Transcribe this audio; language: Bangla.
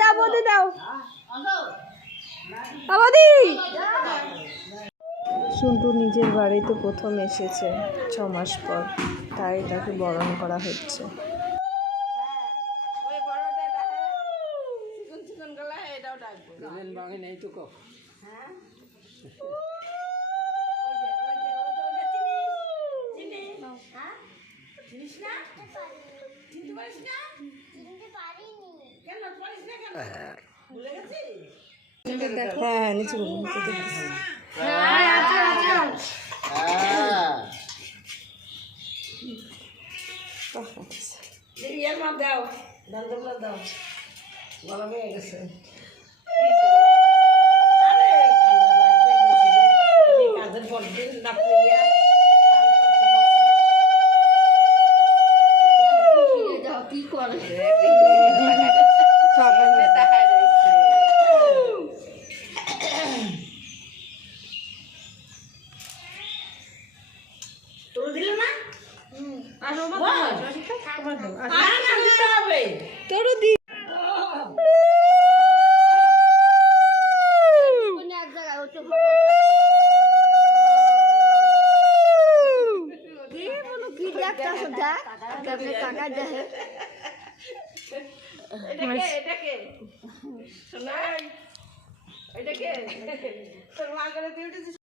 দাও বৌদি দাও বৌদি। সন্টু নিজের বাড়িতে প্রথম এসেছে 6 মাস পর, তাই তাকে বরণ করা হচ্ছে। হ্যাঁ নিচে দাও দাও গলা হয়ে গেছে। কাজের পর দিন কি করে এটাকে তোর মা করে